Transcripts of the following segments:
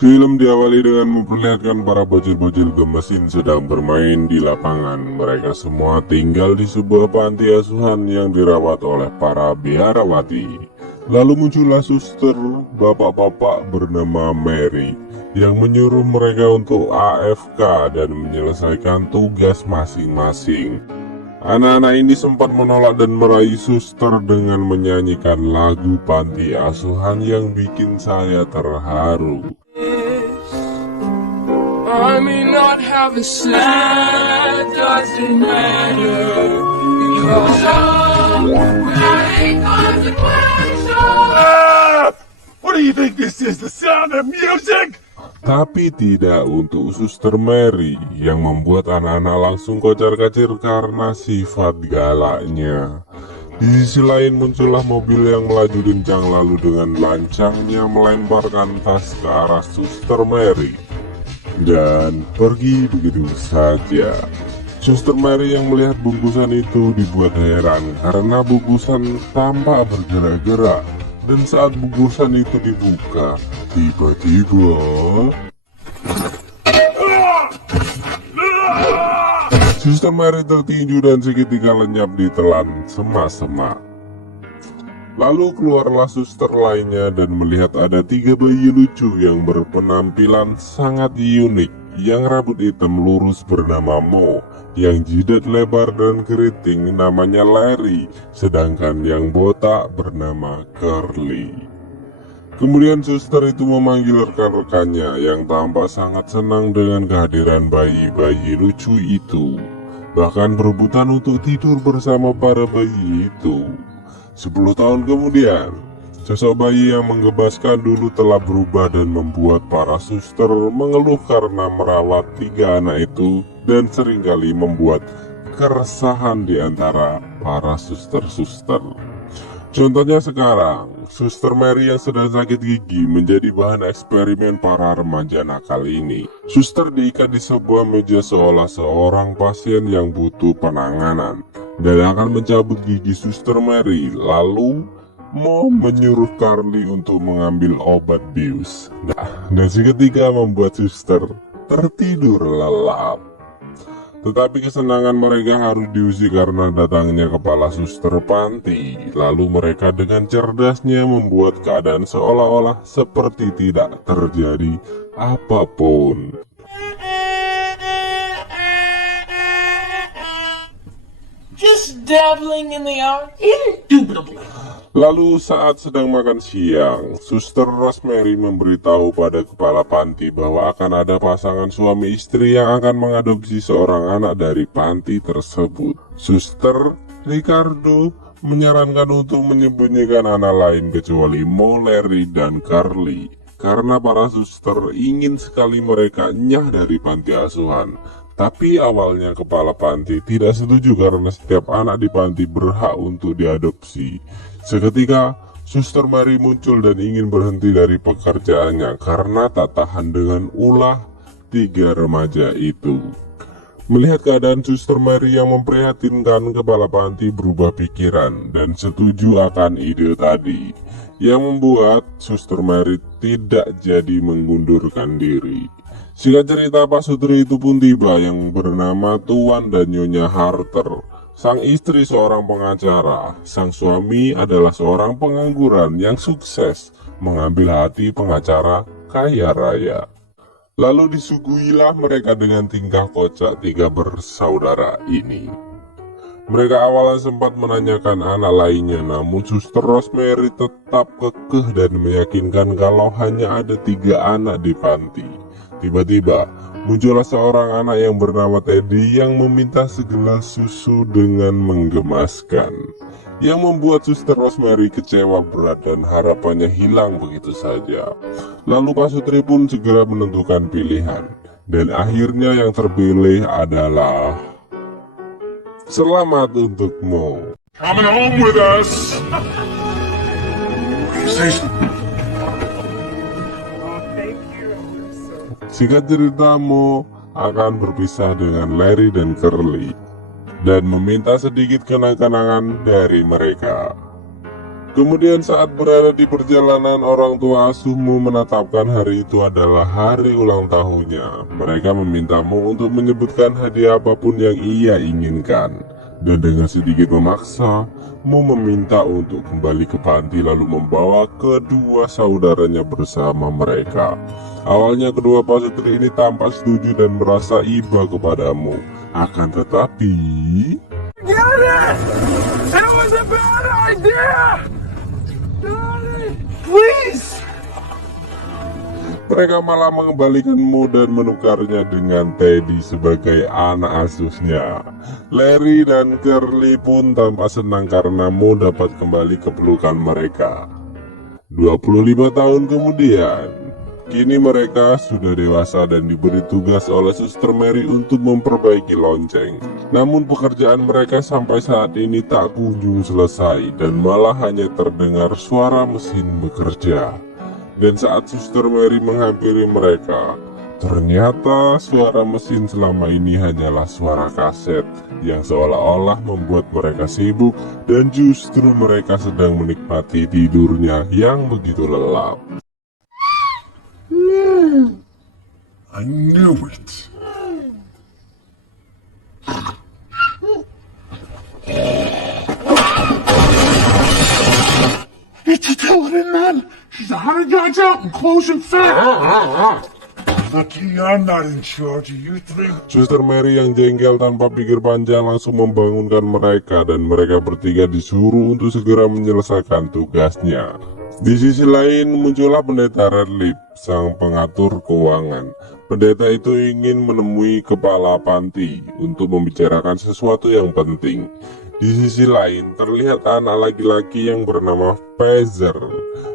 Film diawali dengan memperlihatkan para bocil-bocil gemesin sedang bermain di lapangan. Mereka semua tinggal di sebuah panti asuhan yang dirawat oleh para biarawati. Lalu muncullah suster bapak-bapak bernama Mary yang menyuruh mereka untuk AFK dan menyelesaikan tugas masing-masing. Anak-anak ini sempat menolak dan meraih suster dengan menyanyikan lagu panti asuhan yang bikin saya terharu. I may not have a cent, doesn't matter, because I ain't consequential. What do you think this is, the sound of music? Tapi tidak untuk suster Mary yang membuat anak-anak langsung kocar-kacir karena sifat galaknya. Di sisi lain muncullah mobil yang melaju kencang lalu dengan lancangnya melemparkan tas ke arah suster Mary dan pergi begitu saja. Suster Mary yang melihat bungkusan itu dibuat heran karena bungkusan tampak bergerak-gerak. Dan saat bungkusan itu dibuka, tiba-tiba Suster Mary tertinju dan seketika lenyap ditelan semak-semak. Lalu keluarlah suster lainnya dan melihat ada 3 bayi lucu yang berpenampilan sangat unik, yang rambut hitam lurus bernama Mo, yang jidat lebar dan keriting namanya Larry, sedangkan yang botak bernama Curly. Kemudian suster itu memanggil rekan-rekannya yang tampak sangat senang dengan kehadiran bayi-bayi lucu itu, bahkan berebutan untuk tidur bersama para bayi itu. 10 tahun kemudian, sosok bayi yang menggebaskan dulu telah berubah dan membuat para suster mengeluh karena merawat 3 anak itu dan seringkali membuat keresahan di antara para suster-suster. Contohnya sekarang, suster Mary yang sedang sakit gigi menjadi bahan eksperimen para remaja nakal ini. Suster diikat di sebuah meja seolah seorang pasien yang butuh penanganan dan akan mencabut gigi suster Mary. Lalu Mo menyuruh Carly untuk mengambil obat bius. Dan seketika membuat suster tertidur lelap. Tetapi kesenangan mereka harus diuji karena datangnya kepala suster panti. Lalu mereka dengan cerdasnya membuat keadaan seolah-olah seperti tidak terjadi apapun. Just dabbling in the art, indubitably. Lalu saat sedang makan siang, suster Rosemary memberitahu pada kepala panti bahwa akan ada pasangan suami istri yang akan mengadopsi seorang anak dari panti tersebut. Suster Ricardo menyarankan untuk menyembunyikan anak lain kecuali Mo, Larry, dan Carly, karena para suster ingin sekali mereka nyah dari panti asuhan. Tapi awalnya kepala panti tidak setuju karena setiap anak di panti berhak untuk diadopsi. Seketika, suster Mary muncul dan ingin berhenti dari pekerjaannya karena tak tahan dengan ulah 3 remaja itu. Melihat keadaan suster Mary yang memprihatinkan, kepala panti berubah pikiran dan setuju akan ide tadi, yang membuat suster Mary tidak jadi mengundurkan diri. Singkat cerita, Pak Sutri itu pun tiba yang bernama Tuan dan Nyonya Harter. Sang istri seorang pengacara, sang suami adalah seorang pengangguran yang sukses mengambil hati pengacara kaya raya. Lalu disuguhilah mereka dengan tingkah kocak 3 bersaudara ini. Mereka awalnya sempat menanyakan anak lainnya, namun suster Rosemary tetap kekeh dan meyakinkan kalau hanya ada 3 anak di panti. Tiba-tiba, muncullah seorang anak yang bernama Teddy yang meminta segelas susu dengan menggemaskan, yang membuat suster Rosemary kecewa berat dan harapannya hilang begitu saja. Lalu Pak Sutri pun segera menentukan pilihan, dan akhirnya yang terpilih adalah selamat untuk Mo. Coming home with us. Singkat cerita, Mo akan berpisah dengan Larry dan Curly dan meminta sedikit kenang-kenangan dari mereka. Kemudian saat berada di perjalanan, orang tua asuhmu menetapkan hari itu adalah hari ulang tahunnya. Mereka meminta Mo untuk menyebutkan hadiah apapun yang ia inginkan. Dan dengan sedikit memaksa, Mo meminta untuk kembali ke panti lalu membawa kedua saudaranya bersama mereka. Awalnya kedua pasutri ini tampak setuju dan merasa iba kepada Mo. Akan tetapi... Get it! That was a bad idea! Daddy, please! Mereka malah mengembalikan Mo dan menukarnya dengan Teddy sebagai anak asuhnya. Larry dan Curly pun tampak senang karena Mo dapat kembali ke pelukan mereka. 25 tahun kemudian, kini mereka sudah dewasa dan diberi tugas oleh Suster Mary untuk memperbaiki lonceng. Namun pekerjaan mereka sampai saat ini tak kunjung selesai dan malah hanya terdengar suara mesin bekerja. Dan saat Suster Mary menghampiri mereka, ternyata suara mesin selama ini hanyalah suara kaset yang seolah-olah membuat mereka sibuk dan justru mereka sedang menikmati tidurnya yang begitu lelap. I knew it. It's a Television man. She's 100 yards out and close and fast. Lucky I'm not in charge of you three. Suster Mary yang jengkel tanpa pikir panjang langsung membangunkan mereka dan mereka bertiga disuruh untuk segera menyelesaikan tugasnya. Di sisi lain muncullah pendeta Radcliffe, sang pengatur keuangan. Pendeta itu ingin menemui kepala panti untuk membicarakan sesuatu yang penting. Di sisi lain terlihat anak laki-laki yang bernama Fraser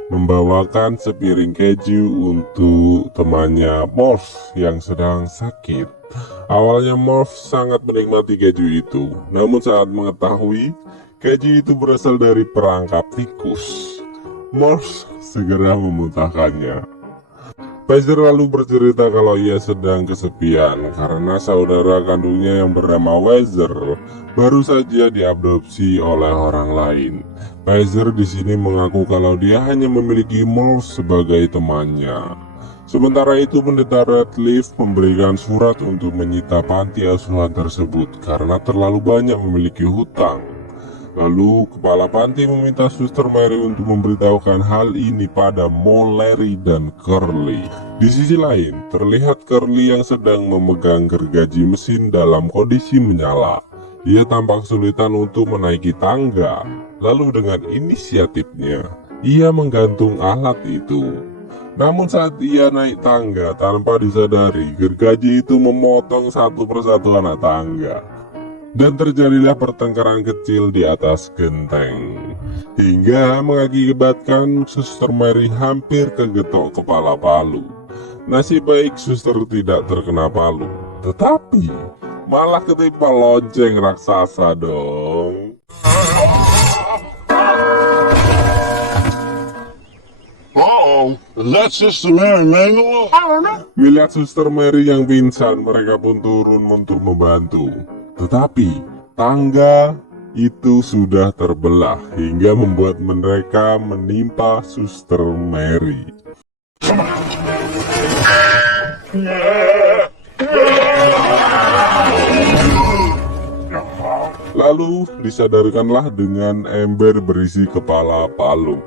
membawakan sepiring keju untuk temannya Morph yang sedang sakit. Awalnya Morph sangat menikmati keju itu, namun saat mengetahui keju itu berasal dari perangkap tikus, Morph segera memuntahkannya. Fraser lalu bercerita kalau ia sedang kesepian karena saudara kandungnya yang bernama Weser baru saja diadopsi oleh orang lain. Fraser di sini mengaku kalau dia hanya memiliki Morph sebagai temannya. Sementara itu pendeta Radcliffe memberikan surat untuk menyita panti asuhan tersebut karena terlalu banyak memiliki hutang. Lalu kepala panti meminta Suster Mary untuk memberitahukan hal ini pada Mo, Larry, dan Curly. Di sisi lain, terlihat Curly yang sedang memegang gergaji mesin dalam kondisi menyala. Ia tampak kesulitan untuk menaiki tangga. Lalu dengan inisiatifnya, ia menggantung alat itu. Namun saat ia naik tangga tanpa disadari, gergaji itu memotong satu persatu anak tangga. Dan terjadilah pertengkaran kecil di atas genteng, hingga mengakibatkan Suster Mary hampir kegetok kepala palu. Nasib baik Suster tidak terkena palu, tetapi malah ketimpa lonceng raksasa dong. Uh-oh, is that Sister Mary Magdalene? I don't know. Melihat Suster Mary yang pingsan, mereka pun turun untuk membantu. Tetapi tangga itu sudah terbelah hingga membuat mereka menimpa Suster Mary. Lalu disadarkanlah dengan ember berisi kepala palu.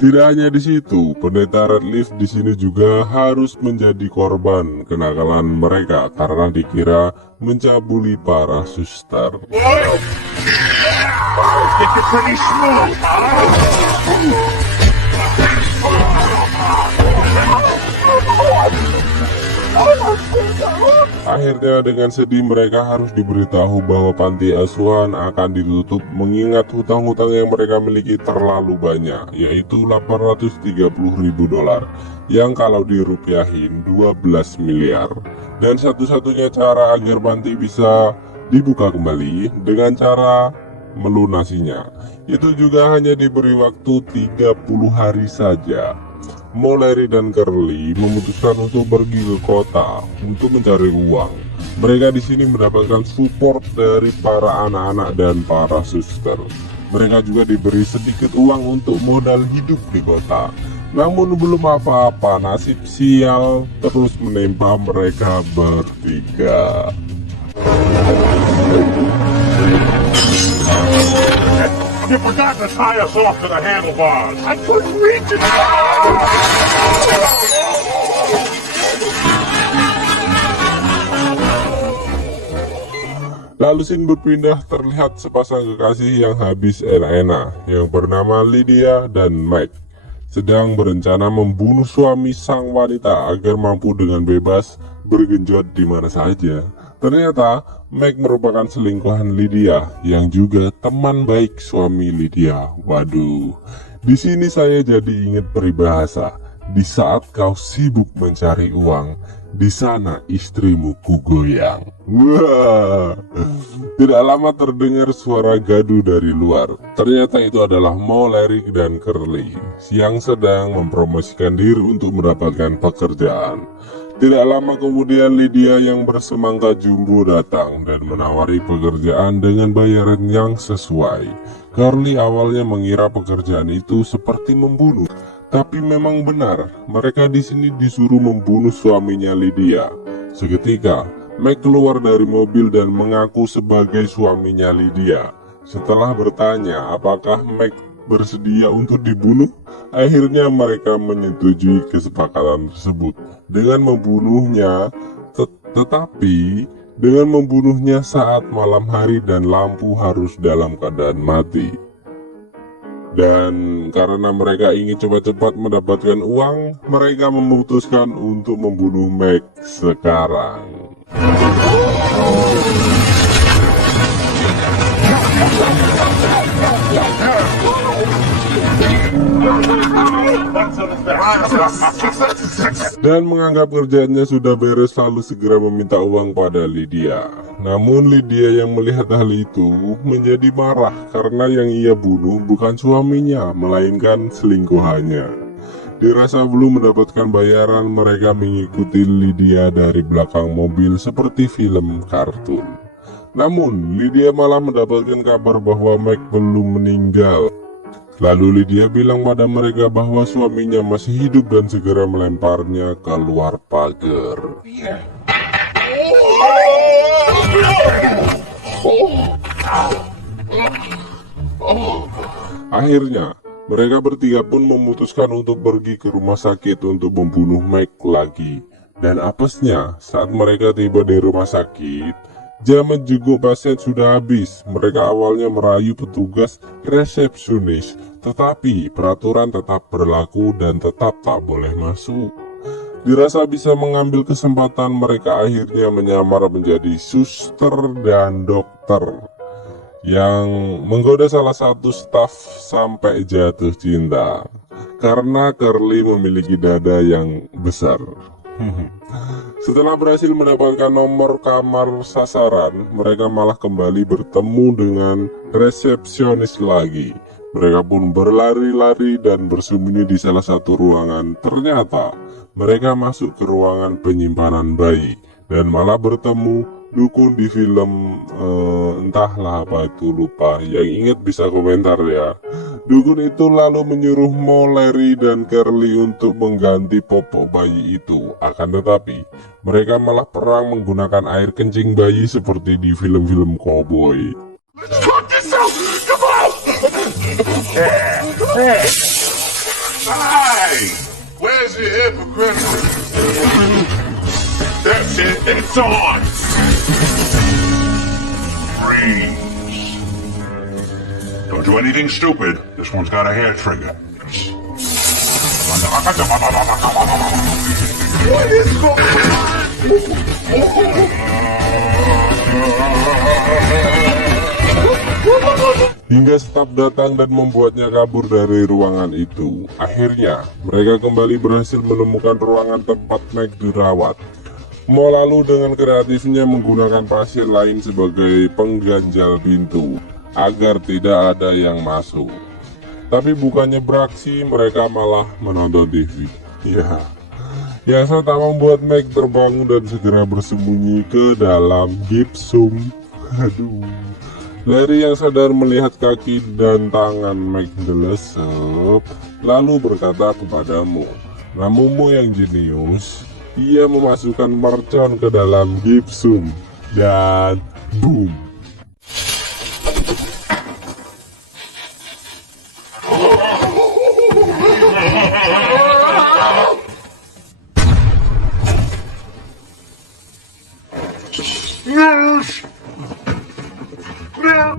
Tidak hanya di situ, pendeta Radcliffe di sini juga harus menjadi korban kenakalan mereka karena dikira mencabuli para suster. It's pretty smooth. Akhirnya dengan sedih mereka harus diberitahu bahwa panti asuhan akan ditutup mengingat hutang-hutang yang mereka miliki terlalu banyak, yaitu 830.000 dolar yang kalau dirupiahin 12 miliar. Dan satu-satunya cara agar panti bisa dibuka kembali dengan cara melunasinya. Itu juga hanya diberi waktu 30 hari saja. Mo, Larry, dan Curly memutuskan untuk pergi ke kota untuk mencari uang. Mereka di sini mendapatkan support dari para anak-anak dan para suster. Mereka juga diberi sedikit uang untuk modal hidup di kota. Namun belum apa-apa, nasib sial terus menimpa mereka bertiga. You forgot to tie us off to the handlebars. I couldn't reach it. Lalu scene berpindah, terlihat sepasang kekasih yang habis enak-enak yang bernama Lydia dan Mike sedang berencana membunuh suami sang wanita agar mampu dengan bebas bergenjot di mana saja. Ternyata Mike merupakan selingkuhan Lydia yang juga teman baik suami Lydia. Waduh, di sini saya jadi ingat peribahasa, di saat kau sibuk mencari uang, di sana istrimu kugoyang. Wah, tidak lama terdengar suara gaduh dari luar. Ternyata itu adalah Mo, Larry, dan Curly yang sedang mempromosikan diri untuk mendapatkan pekerjaan. Tidak lama kemudian Lydia yang bersemangka jumbo datang dan menawari pekerjaan dengan bayaran yang sesuai. Curly awalnya mengira pekerjaan itu seperti membunuh, tapi memang benar, mereka di sini disuruh membunuh suaminya Lydia. Seketika, Mike keluar dari mobil dan mengaku sebagai suaminya Lydia. Setelah bertanya apakah Mike bersedia untuk dibunuh, akhirnya mereka menyetujui kesepakatan tersebut dengan membunuhnya, tetapi dengan membunuhnya saat malam hari dan lampu harus dalam keadaan mati. Dan karena mereka ingin cepat-cepat mendapatkan uang, mereka memutuskan untuk membunuh Mike sekarang. Dan menganggap kerjaannya sudah beres, lalu segera meminta uang pada Lydia. Namun Lydia yang melihat hal itu menjadi marah karena yang ia bunuh bukan suaminya, melainkan selingkuhannya. Dirasa belum mendapatkan bayaran, mereka mengikuti Lydia dari belakang mobil seperti film kartun. Namun Lydia malah mendapatkan kabar bahwa Mike belum meninggal. Lalu Lydia bilang pada mereka bahwa suaminya masih hidup dan segera melemparnya keluar pagar. Akhirnya, mereka bertiga pun memutuskan untuk pergi ke rumah sakit untuk membunuh Mike lagi. Dan apesnya, saat mereka tiba di rumah sakit, jam menjenguk pasien sudah habis. Mereka awalnya merayu petugas resepsionis, tetapi peraturan tetap berlaku dan tetap tak boleh masuk. Dirasa bisa mengambil kesempatan, mereka akhirnya menyamar menjadi suster dan dokter yang menggoda salah satu staf sampai jatuh cinta karena Curly memiliki dada yang besar. Setelah berhasil mendapatkan nomor kamar sasaran, mereka malah kembali bertemu dengan resepsionis lagi. Mereka pun berlari-lari dan bersembunyi di salah satu ruangan. Ternyata mereka masuk ke ruangan penyimpanan bayi dan malah bertemu dukun di film entahlah apa itu, lupa. Yang ingat bisa komentar ya. Dukun itu lalu menyuruh Mo, Larry, dan Curly untuk mengganti popok bayi itu. Akan tetapi mereka malah perang menggunakan air kencing bayi seperti di film-film cowboy. Hey, where's your hypocrite? That's it, it's on! Freeze. Don't do anything stupid. This one's got a hair trigger. What is going Hingga staf datang dan membuatnya kabur dari ruangan itu. Akhirnya, mereka kembali berhasil menemukan ruangan tempat Mike dirawat. Mo lalu dengan kreatifnya menggunakan pasir lain sebagai pengganjal pintu agar tidak ada yang masuk. Tapi bukannya beraksi, mereka malah menonton TV. Ya, Yang tak membuat Meg terbangun dan segera bersembunyi ke dalam gipsum. Aduh. Larry yang sadar melihat kaki dan tangan Meg delesep, lalu berkata kepada Mo. Namun Mo yang jenius, ia memasukkan mercon ke dalam gipsum dan boom. Yes!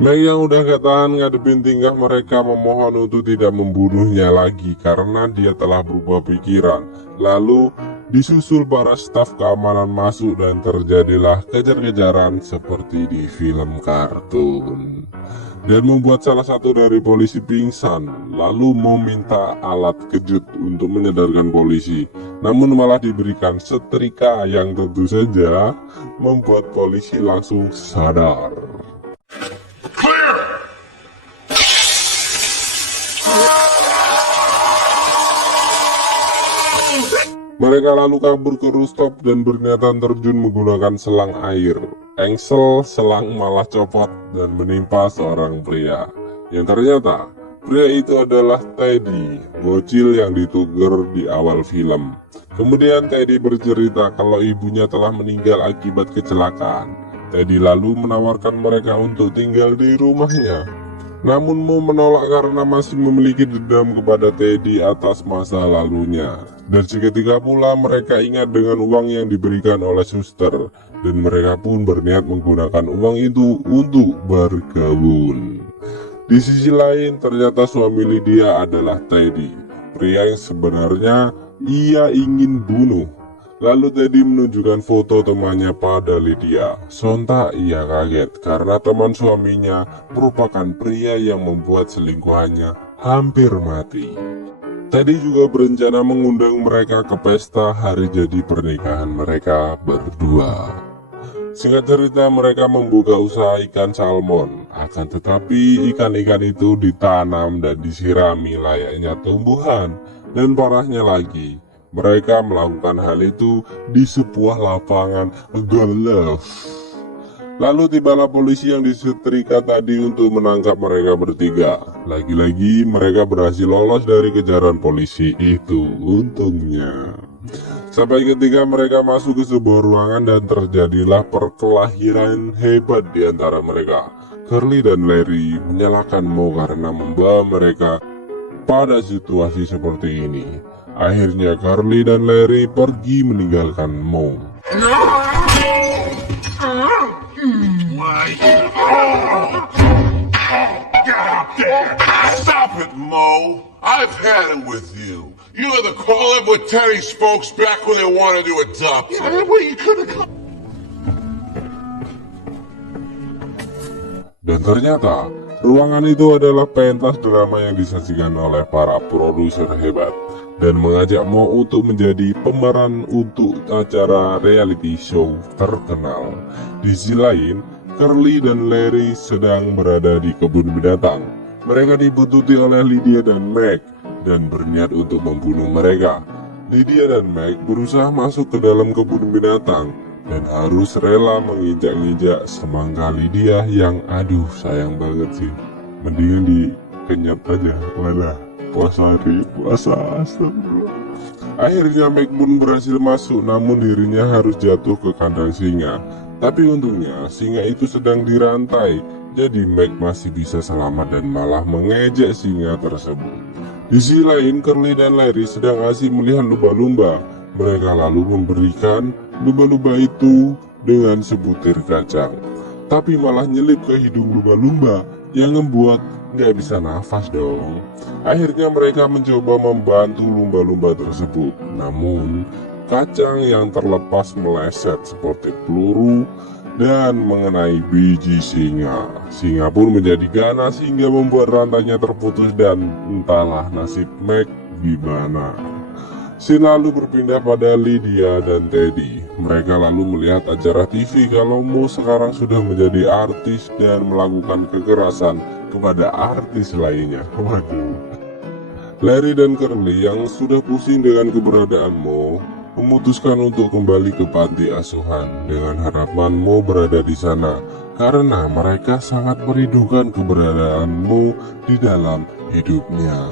Meg yang udah gak tahan ngadepin tingkah mereka memohon untuk tidak membunuhnya lagi karena dia telah berubah pikiran. Lalu disusul para staf keamanan masuk dan terjadilah kejar-kejaran seperti di film kartun. Dan membuat salah satu dari polisi pingsan, lalu meminta alat kejut untuk menyadarkan polisi. Namun malah diberikan setrika yang tentu saja membuat polisi langsung sadar. Clear! Mereka lalu kabur ke rooftop dan berniatan terjun menggunakan selang air. Engsel selang malah copot dan menimpa seorang pria. Yang ternyata pria itu adalah Teddy, bocil yang dituger di awal film. Kemudian Teddy bercerita kalau ibunya telah meninggal akibat kecelakaan. Teddy lalu menawarkan mereka untuk tinggal di rumahnya. Namun Mo menolak karena masih memiliki dendam kepada Teddy atas masa lalunya. Dan seketika pula mereka ingat dengan uang yang diberikan oleh suster. Dan mereka pun berniat menggunakan uang itu untuk berkebun. Di sisi lain ternyata suami Lydia adalah Teddy, pria yang sebenarnya ia ingin bunuh. Lalu Teddy menunjukkan foto temannya pada Lydia. Sontak ia kaget karena teman suaminya merupakan pria yang membuat selingkuhannya hampir mati. Teddy juga berencana mengundang mereka ke pesta hari jadi pernikahan mereka berdua. Singkat cerita mereka membuka usaha ikan salmon. Akan tetapi ikan-ikan itu ditanam dan disirami layaknya tumbuhan. Dan parahnya lagi, mereka melakukan hal itu di sebuah lapangan golf. Lalu tibalah polisi yang disetrika tadi untuk menangkap mereka bertiga. Lagi-lagi mereka berhasil lolos dari kejaran polisi itu, untungnya. Sampai ketika mereka masuk ke sebuah ruangan dan terjadilah perkelahian hebat di antara mereka. Curly dan Larry menyalahkan Mo karena membawa mereka pada situasi seperti ini. Akhirnya Curly dan Larry pergi meninggalkan Mo. Stop it, Mo! I've had it with you. You're the call-up with Teddy spokes back when they wanted to adopt you. Yeah, well, you could have come. Dan ternyata ruangan itu adalah pentas drama yang disajikan oleh para produser hebat dan mengajak Mo untuk menjadi pemeran untuk acara reality show terkenal. Di sisi lain, Curly dan Larry sedang berada di kebun binatang. Mereka dibuntuti oleh Lydia dan Meg dan berniat untuk membunuh mereka. Lydia dan Meg berusaha masuk ke dalam kebun binatang dan harus rela menginjak-injak semangka Lydia yang aduh sayang banget sih. Mendingan dikenyat aja. Walah, puasa astagfirullah. Akhirnya Meg pun berhasil masuk, namun dirinya harus jatuh ke kandang singa. Tapi untungnya singa itu sedang dirantai, jadi Meg masih bisa selamat dan malah mengejek singa tersebut. Di sisi lain, Curly dan Larry sedang asik melihat lumba-lumba. Mereka lalu memberikan lumba-lumba itu dengan sebutir kacang, tapi malah nyelip ke hidung lumba-lumba yang membuat nggak bisa nafas dong. Akhirnya mereka mencoba membantu lumba-lumba tersebut, namun kacang yang terlepas meleset seperti peluru dan mengenai biji singa. Singa pun menjadi ganas hingga membuat rantainya terputus dan entahlah nasib Meg gimana. Scene lalu berpindah pada Lydia dan Teddy. Mereka lalu melihat acara TV kalau Mo sekarang sudah menjadi artis dan melakukan kekerasan kepada artis lainnya. Waduh. Larry dan Curly yang sudah pusing dengan keberadaan Mo memutuskan untuk kembali ke panti asuhan dengan harapan Mo berada di sana karena mereka sangat merindukan keberadaanmu di dalam hidupnya.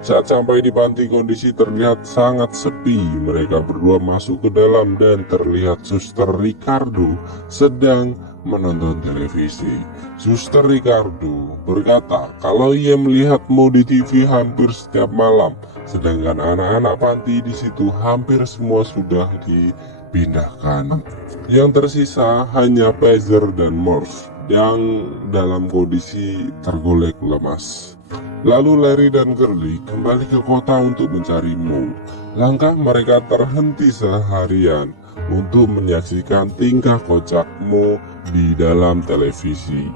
Saat sampai di panti, kondisi terlihat sangat sepi. Mereka berdua masuk ke dalam dan terlihat Suster Ricardo sedang menonton televisi. Suster Ricardo berkata kalau ia melihat Mo di TV hampir setiap malam, sedangkan anak-anak panti di situ hampir semua sudah dipindahkan. Yang tersisa hanya Pazer dan Morse yang dalam kondisi tergolek lemas. Lalu Larry dan Curly kembali ke kota untuk mencari Mo. Langkah mereka terhenti seharian untuk menyaksikan tingkah kocak Mo di dalam televisi.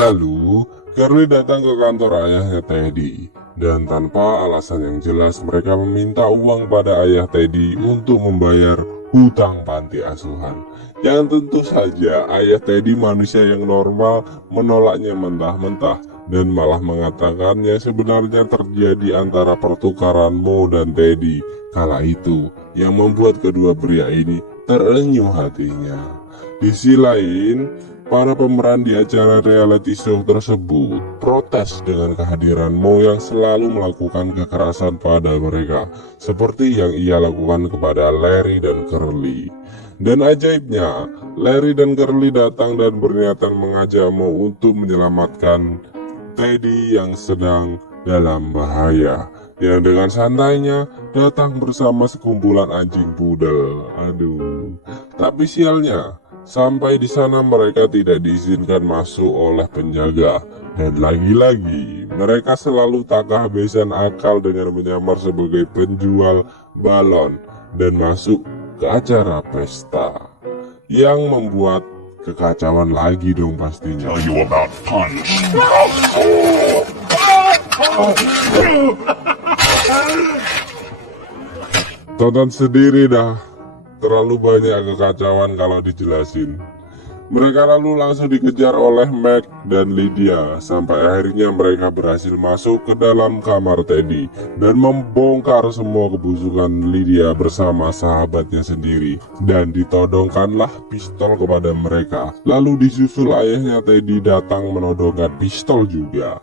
Lalu, Curly datang ke kantor ayahnya Teddy. Dan tanpa alasan yang jelas mereka meminta uang pada ayah Teddy untuk membayar hutang panti asuhan. Yang tentu saja ayah Teddy manusia yang normal menolaknya mentah-mentah dan malah mengatakannya sebenarnya terjadi antara pertukaran Mo dan Teddy kala itu yang membuat kedua pria ini terenyuh hatinya. Di sisi lain, para pemeran di acara reality show tersebut protes dengan kehadiran Mo yang selalu melakukan kekerasan pada mereka, seperti yang ia lakukan kepada Larry dan Curly. Dan ajaibnya, Larry dan Curly datang dan berniatan mengajak Mo untuk menyelamatkan Teddy yang sedang dalam bahaya. Yang dengan santainya datang bersama sekumpulan anjing pudel. Aduh, tapi sialnya, sampai di sana mereka tidak diizinkan masuk oleh penjaga. Dan lagi-lagi mereka selalu tak kehabisan akal dengan menyamar sebagai penjual balon dan masuk ke acara pesta yang membuat kekacauan lagi dong pastinya. Tell you about Punch. Tonton sendiri dah, terlalu banyak kekacauan kalau dijelasin. Mereka lalu langsung dikejar oleh Mac dan Lydia sampai akhirnya mereka berhasil masuk ke dalam kamar Teddy dan membongkar semua kebusukan Lydia bersama sahabatnya sendiri, dan ditodongkanlah pistol kepada mereka. Lalu disusul ayahnya Teddy datang menodongkan pistol juga.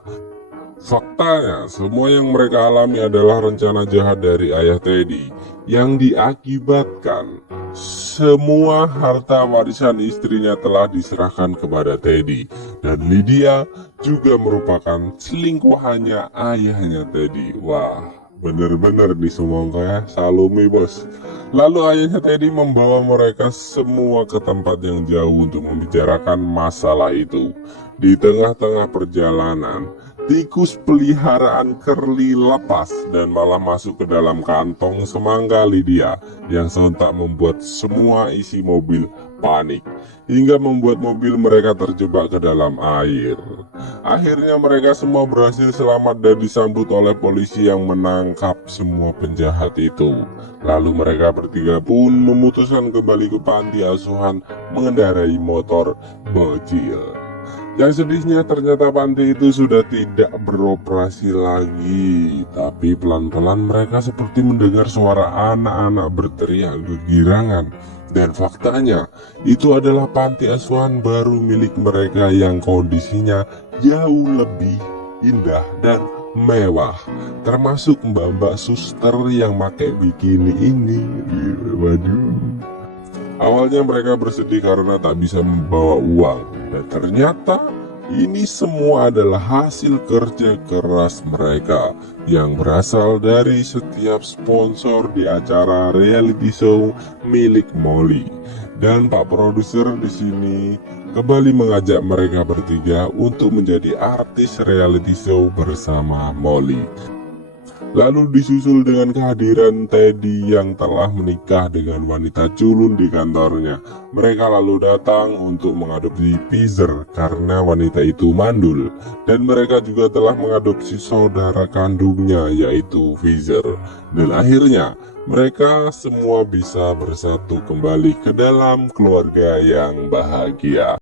Faktanya, semua yang mereka alami adalah rencana jahat dari ayah Teddy yang diakibatkan semua harta warisan istrinya telah diserahkan kepada Teddy, dan Lydia juga merupakan selingkuhannya ayahnya Teddy. Wah, bener-bener nih semongko ya, Salome bos. Lalu ayahnya Teddy membawa mereka semua ke tempat yang jauh untuk membicarakan masalah itu. Di tengah-tengah perjalanan, tikus peliharaan Curly lepas dan malah masuk ke dalam kantong semangka Lydia yang sontak membuat semua isi mobil panik hingga membuat mobil mereka terjebak ke dalam air. Akhirnya mereka semua berhasil selamat dan disambut oleh polisi yang menangkap semua penjahat itu. Lalu mereka bertiga pun memutuskan kembali ke panti asuhan mengendarai motor bocil. Yang sedihnya ternyata panti itu sudah tidak beroperasi lagi. Tapi pelan-pelan mereka seperti mendengar suara anak-anak berteriak kegirangan. Dan faktanya itu adalah panti asuhan baru milik mereka yang kondisinya jauh lebih indah dan mewah. Termasuk mbak-mbak suster yang pakai bikini ini. Waduh. Awalnya mereka bersedih karena tak bisa membawa uang, dan ternyata ini semua adalah hasil kerja keras mereka yang berasal dari setiap sponsor di acara reality show milik Molly. Dan Pak Produser di sini kembali mengajak mereka bertiga untuk menjadi artis reality show bersama Molly. Lalu disusul dengan kehadiran Teddy yang telah menikah dengan wanita culun di kantornya. Mereka lalu datang untuk mengadopsi Pazer karena wanita itu mandul. Dan mereka juga telah mengadopsi saudara kandungnya yaitu Pazer. Dan akhirnya mereka semua bisa bersatu kembali ke dalam keluarga yang bahagia.